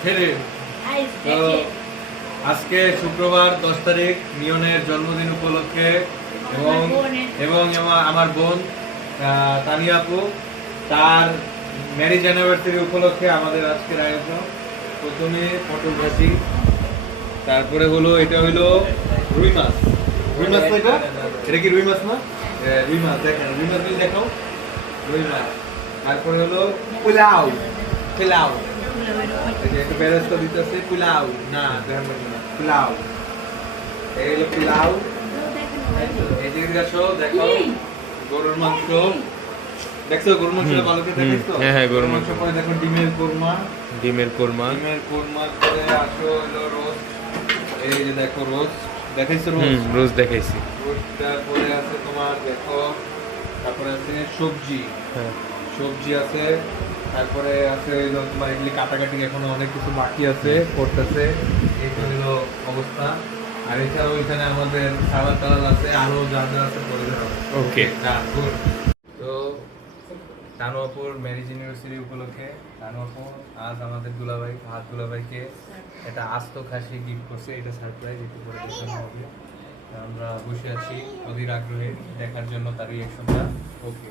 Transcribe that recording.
তো আজকে শুক্রবার 10 তারিখ মিয়নের জন্মদিন উপলক্ষে এবং আমার বোন তানিয়া আপু তার ম্যারেজ অ্যানিভার্সারি উপলক্ষে আমাদের আজকের আয়োজন। প্রথমে পটল ভাজি, তারপরে হলো এটা হলো রুই মাছ। রুই মাছ তো এটা কি রুই মাছ না? রুই মাছ, দেখেন রুই মাছ গুলো দেখাও, রুই মাছ। তারপরে হলো পোলাও, পোলাও একটু বেরেস্তা দিতেছে, পোলাও না পোলাও, এই হলো পোলাও। এই যে দেখো গরুর মাংস, দেখছো গরুর মাংস ভালো করে দেখছো? হ্যাঁ, গরুর মাংস পরে দেখো ডিমের কোরমা, ডিমের কোরমা পরে আসো হলো রোস্ট। এই যে দেখো রোস্ট দেখাইছো, রোস্ট দেখাইছি। রোস্টটা পরে আছে তোমার দেখো, তারপরে আছে সবজি, সবজি আছে, তারপরে আছে হলো তোমার এগুলি কাটাকাটি এখনো অনেক কিছু বাকি আছে করতেছে। এই তো হলো অবস্থা। আর এছাড়াও এখানে আমাদের খাবার টাবার আছে, আরো যা যা আছে করে দেওয়া হবে। ওকে, গুড। তো তানু আপুর ম্যারেজ অ্যানিভার্সারি উপলক্ষে তানু আপু আজ আমাদের দুলাভাইকে একটা আস্ত খাসি গিফট করছে। এটা সারপ্রাইজ, একটু পরে দেখানো হবে। আমরা বসে আছি অধীর আগ্রহে দেখার জন্য তার রিঅ্যাকশনটা। ওকে।